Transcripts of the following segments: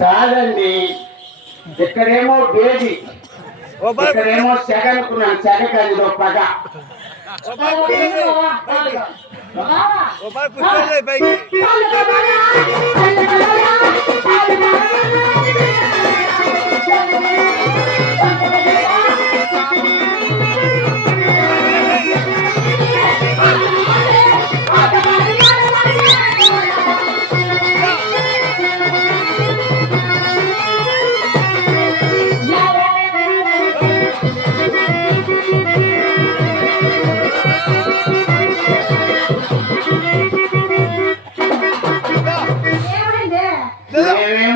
కాదండి. ఇక్కడేమో బేబీ. ఇక్కడేమో సెగ అనుకున్నాను. సెగ కాదు పగ. పైకి.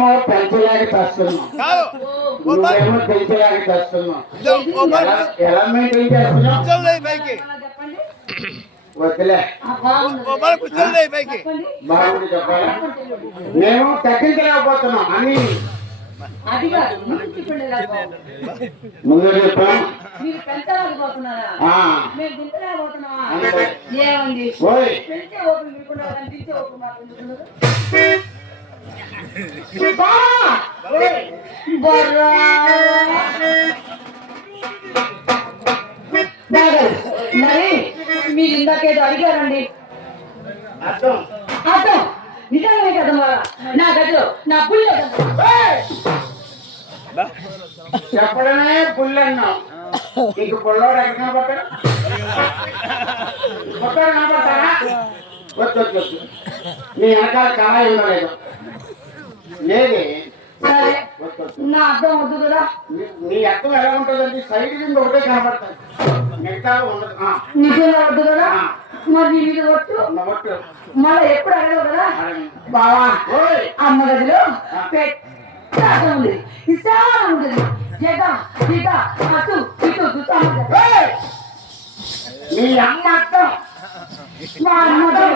మేమేమో పెంచలేక చేస్తున్నాం కాదు. ఓ బాయ్ నువ్వేమో పెంచలేక చేస్తున్నాం ఇదో, ఓ బాయ్ ఎలా మెయింటైన్ చేస్తున్నాం? కూర్చోండి పైకి. అలా చెప్పండి వద్దులే. ఆ, బాగుంది ఓ బాయ్ కూర్చోండి పైకి. చెప్పండి బాగుంది చెప్పాలా? మేము తగ్గించలేకపోతున్నాం కాదు ముందు చెప్పాం. ఏముంది? మరి మీరు ఇందాకేదో అడిగారండి. అర్థం. అర్థం. నిజంగానే కదమ్మా నా గదిలో నా పుల్లి. చెప్పడమే పుల్లన్నాం నీకు పుల్లోడు ఎక్కడ కనపడతాడు పుట్టాడు? కనపడతాడా వద్దు వద్దు నీ వెనకాల కళ ఉండలేదు లేదే సరే. నా అర్థం వద్దు కదా? నీ- అర్థం ఎలా ఉంటుందండి సైడ్ కింద ఒకటే కనపడతాయి మిగతా ఉండదు. నిజంగా వద్దు కదా? మరి మీద ఒట్టు. మళ్ళీ ఎప్పుడు అడగవు కదా. బావా అమ్మ గదిలో ఉంది. విశాలం ఉంటుంది. జగ ఇక అటు ఇటు చూస్తా! నీ అమ్మ అర్థం. మా అమ్మతో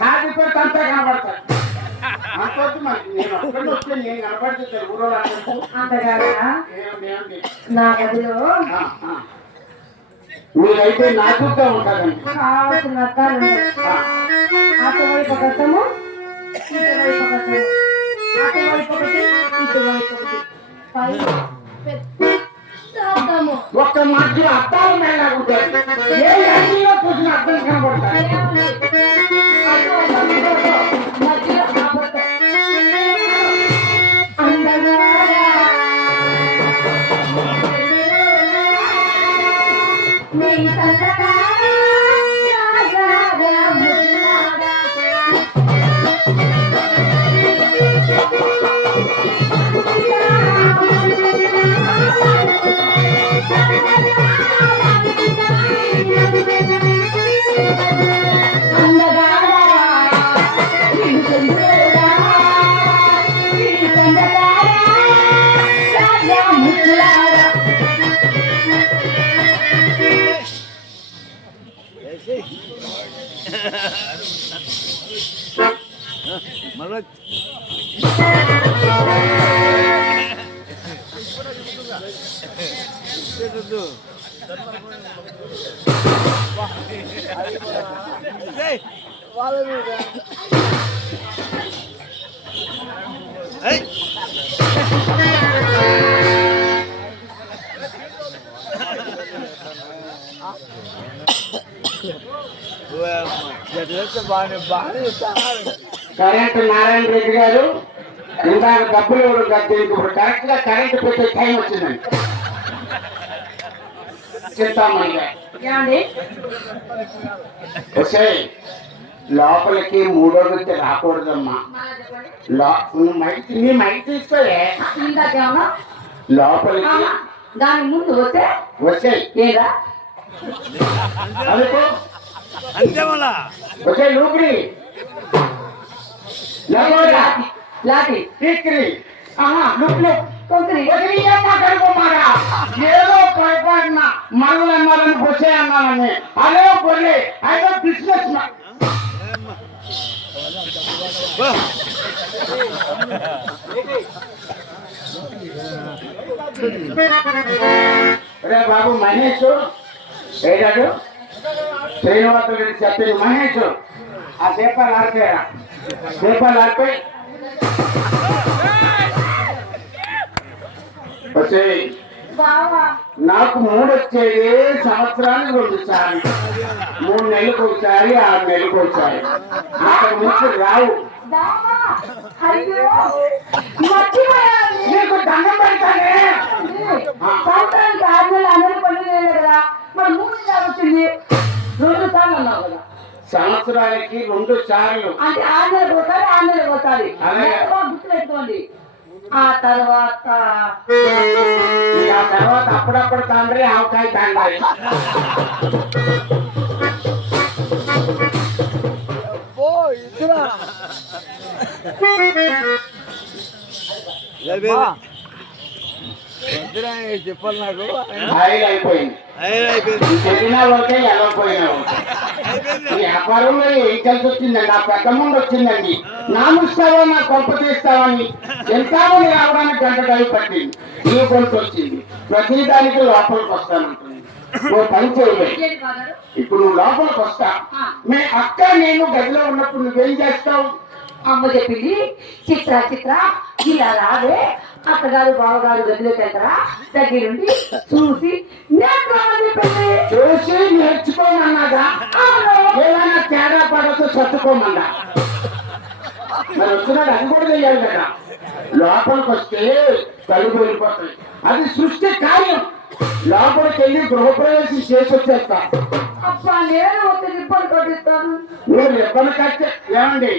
కాకపోతే అంతా కనపడతాయి నా గదిలో. మీరైతే నాకుగా ఉంటారండి. కావాల్సిన అర్థాలు అటువైపు ఇటువైపు ఒకటి ఇటువైపు ఒకటి. పై పెద్ద ఒక్క మధ్య మేళ ఉంటుంది ఏ యాంగిల్లో చూసిన అర్థం కనబడతాయి. మళ్ళీ వద్దు. ఏయ్. ఏయ్. ఓ కరెంట్ నారాయణ రెడ్డి గారు ఇందాక డబ్బులు ఇవ్వడం కట్టి ఇప్పుడు కరెక్ట్గా కరెంట్ పెట్టే టైం వచ్చిందండి వచ్చాయి లోపలికి మూడో వ్యక్తి రాకూడదమ్మా. మైక్ నీ మైక్ తీసుకోలే. ఇందాకేమన్నా లోపలికి. దాని ముందు వస్తే వచ్చాయి ఏదా? అందుకు అంతే మళ్ళా వచ్చాయి లూపిడి లాటి లాటి టీక్రి ఆహా లుక్ లుక్ కొంకరి వదిలియమ్మ కడుకోమారా ఏదో పొరపాటున మరుగులు అమ్మాలని బొచ్చే అన్నానని అదే పొర్రి అదే బిజినెస్ బా. రే బాబు మహేష్. ఏడాడు శ్రీనివాస రెడ్డి చెప్పింది మహేష్. ఆ దీపాలు ఆడిపోయారా దీపాలు. బావా. నాకు మూడు వచ్చేది సంవత్సరానికి రెండు సార్లు. మూడు నెలలకు ఒకసారి ఆరు నెలలకు ఒకసారి. అక్కడ నుంచి రావు. నీకు దండం పెడతానే. సంవత్సరానికి ఆరు నెలలు అందరూ పని లేదు కదా. సంవత్సరానికి రెండు సార్లు. అంటే ఆరు నెలలు పోతారు ఆరు నెలలు పోతారు. గుర్తు పెట్టుకోండి ఆ తర్వాత ఆ తర్వాత అప్పుడప్పుడు తండ్రి ఆవకాయ తండ్రి. అయిపోయింది. ఈ వ్యాపారంలో ఏం కలిసి వచ్చిందండి ఆ పెద్ద ముందు వచ్చిందండి. నా ముస్తావా నా కొంప తీస్తావని ఎంతమంది రావడానికి గంట టైం పట్టింది? ఈ కొలుసు వచ్చింది. ప్రతి దానికి లోపలికి వస్తానంటుంది. ఓ పని చేయలేదు ఇప్పుడు నువ్వు లోపలికి వస్తా. మీ అక్క నేను గదిలో ఉన్నప్పుడు నువ్వేం చేస్తావు? అమ్మ చెప్పింది చిత్ర చిత్ర ఇలా రావే అత్తగారు బావగారు గదిలోకి వెళ్తారా? దగ్గరుండి చూసి నేర్చుకోమని చెప్పింది చూసి నేర్చుకోమన్నదా ఏమైనా తేడా మరి వచ్చినాడు అది కూడా తెలియాలి కదా. లోపలికి వస్తే తలుపు వెళ్ళిపోతాయి. అది సృష్టి కార్యం. లోపలికి వెళ్ళి గృహప్రవేశం చేసి వచ్చేస్తా నేను ఒక రిబ్బన్ కొట్టిస్తాను మీరు ఇబ్బంది కట్టే ఏమండి?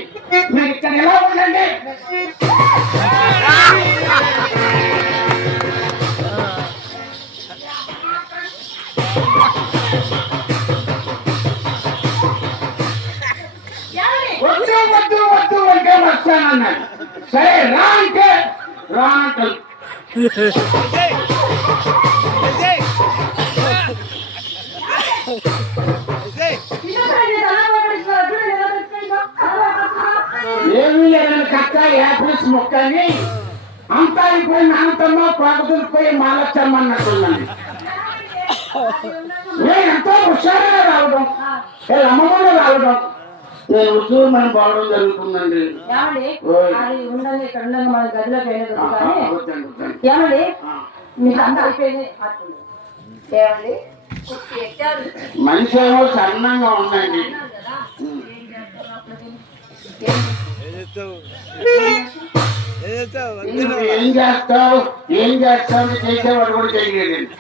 మీరు ఇక్కడ ఎలా ఉండండి? వద్దు వద్దు వద్దు అంటే వస్తానన్నాడు సరే రా అంటే రా అంటాడు. ఏమీ లేదని కక్క యాపిల్స్ మొక్క అని అంతా అయిపోయి నాన్నతమ్మ ప్రాకతులపోయి మాలచ్చమ్మన్నట్టున్నాను. నేను ఎంతో హుషారుగా రావడం ఏ అమ్మమ్మగా రావడం. నేను ఉసూరు మనం పోవడం జరుగుతుందండి. ఏమండి. మీకు అంతా అయిపోయింది. ఏమండి. మనిషి ఏమో సన్నంగా ఉందండి. నువ్వు? ఏం చేస్తావు? ఏం చేస్తావు? చేసేవాడు కూడా చేయలేదండి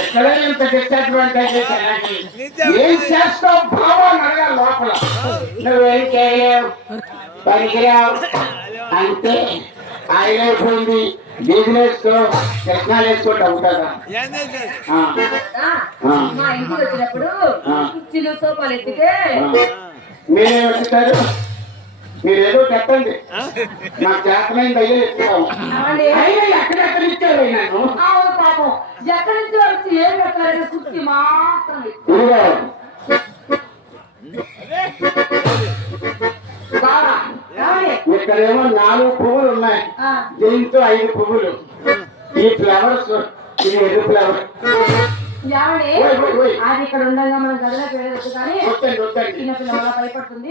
ఎక్కడే ఇంత జనానికి. ఏం చేస్తావు? భావం అడగాలి లోపల. నువ్వేం చేయలేవు? పనికిరావు. అంతే ఆయన అయిపోయింది డీజిల్ వేసుకో కృష్ణాలు వేసుకోండి అవుతుందా. మా ఇంటికి వచ్చినప్పుడు. కుర్చీలు సోఫాలు ఎత్తితే. మీరేం మీరేదో పెట్టండి నాకు చేతనైంది అయ్యే ఎక్కుతాము ఏమండి? అయినా ఎక్కడెక్కడ ఇచ్చారు నన్ను? అవును పాపం. ఎక్కడి నుంచి వచ్చి ఏం పెట్టారు కుర్చీ మాత్రం ఎత్తి. ఇదిగో బాగా ఏమండి? ఇక్కడేమో నాలుగు పువ్వులు ఉన్నాయి. దీంతో ఐదు పువ్వులు. ఈ ఫ్లవర్స్ ఇది ఎదు ఫ్లవర్. అది ఇక్కడ ఉండగా మనం గదిలోకి వెళ్ళదు కానీ చిన్న పిల్ల భయపడుతుంది.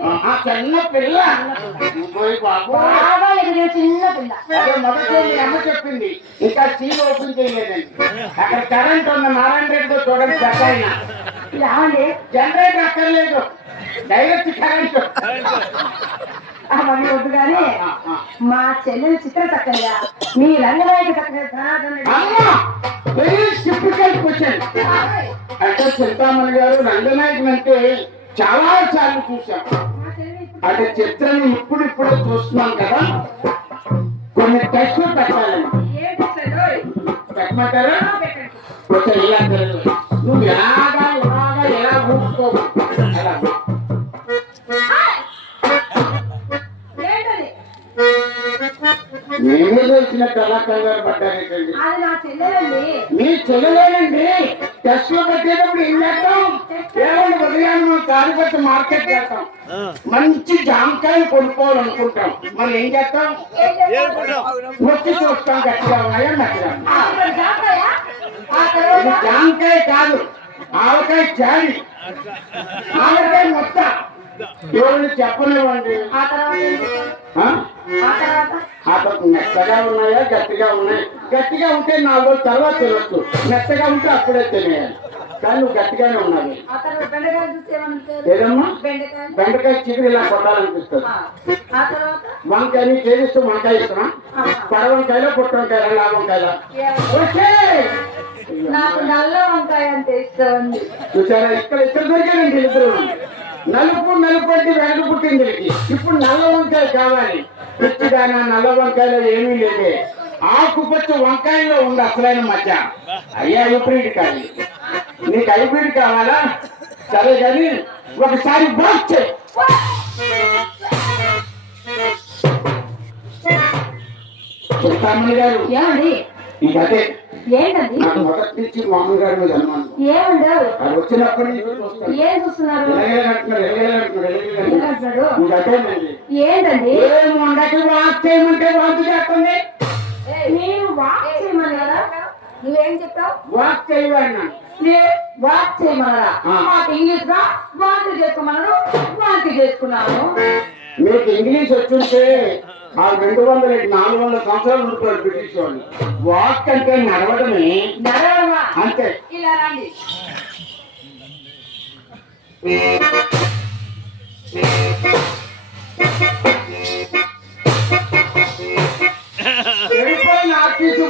చిన్న పిల్ల. బాగా ఎదిగే చిన్న అమ్మ చెప్పింది. ఇంకా సీల్ ఓపెన్ చేయలేదండి. అక్కడ కరెంట్ ఉంది నారాయణ రెడ్డితో చూడండి చక్కైన జనరేటర్ అక్కర్లేదు. Direct current. అవన్నీ వద్దు కానీ మా చెల్లెలు చిత్ర చక్కగా మీ రంగనాయక అంటే చింతామణి గారు రంగనాయకుని అంటే చాలా సార్లు చూసాం అంటే చిత్రాన్ని ఇప్పుడు ఇప్పుడే చూస్తున్నాం కదా. కొన్ని టెస్టులు పెట్టాలండి పెట్టమంటారా? కొంచెం ఇలా తిరగదు. నువ్వు ఎలాగా ఇలాగా ఎలా ఊపుకోవు చేసి వచ్చినట్టు అలా కంగారు పడ్డారేటండి అది నా చెల్లెలండి. మీ చెల్లెలేనండి? టెస్ట్లో పెట్టేటప్పుడు ఏం చేస్తాం ఏమండి ఉదయాన్నే మనం మార్కెట్ చేస్తాం మంచి జామకాయలు కొనుక్కోవాలనుకుంటాం. మనం ఏం చేస్తాం వచ్చి చూస్తాం గట్టిగా ఉన్నాయా జామకాయ? కాదు ఆవకాయ చాడి ఆవకాయ మొత్తం. ఆ తర్వాత తర్వాత? అతను మెత్తగా ఉన్నాయా? గట్టిగా ఉన్నాయి? గట్టిగా ఉంటే నాలుగు రోజుల తర్వాత తినొచ్చు. మెత్తగా ఉంటే అప్పుడే తినేయాలి. కానీ నువ్వు గట్టిగానే ఉన్నావి. చూస్తే ఏదమ్మా? బెండకాయ చిగురు ఇలా కొట్టాలనిపిస్తుంది. ఆ. తర్వాత? వంకాయ ఇష్టమా? పడవంకాయలో పుట్టవంకాయలా లాభంకాయలా ఓకే! నాకు నల్ల వంకాయ అంటే ఇష్టం చూసారా? ఇక్కడ ఇక్కడ దొరికారండి ఇద్దరు. నలుపు నలుపు అంటే వెనక పుట్టింది ఇప్పుడు నల్ల వంకాయ కావాలి. పిచ్చిదానా నల్ల వంకాయలో ఏమీ లేదే. ఆకుపచ్చ వంకాయలో ఉంది అసలైన మధ్య అయ్యా హైబ్రిడ్ కాదు. నీకు హైబ్రిడ్ కావాలా? సరే కానీ ఒకసారి బాక్స్ చేయి. గారు. ఏమండి ఇంక అదే ఏంటండి నాకు మొదటి నుంచి మామూలు గారి మీద అనుమానం. ఏమంటారు? అది వచ్చినప్పటి నుంచి చూస్తాను. ఏం చూస్తున్నారు? ఏంటండి వాక్ చేయమంటే వాంతి చేస్తుంది. నేను వాక్ చేయమని కదా? నువ్వేం చెప్పావు? వాక్ చేయవాడినా? వాక్ చేయమన్నారా. మాకు ఇంగ్లీష్గా వాంతి చేసుకోమన్నారు వాంతి చేసుకున్నాను. మీకు ఇంగ్లీష్ వచ్చుంటే ఆ రెండు వందల నాలుగు వందల సంవత్సరాలు ఉంటారు బ్రిటిష్ వాళ్ళు. వాక్ అంటే నడవడమే? అంతే. ఇలా రండి. ఆర్టీసీ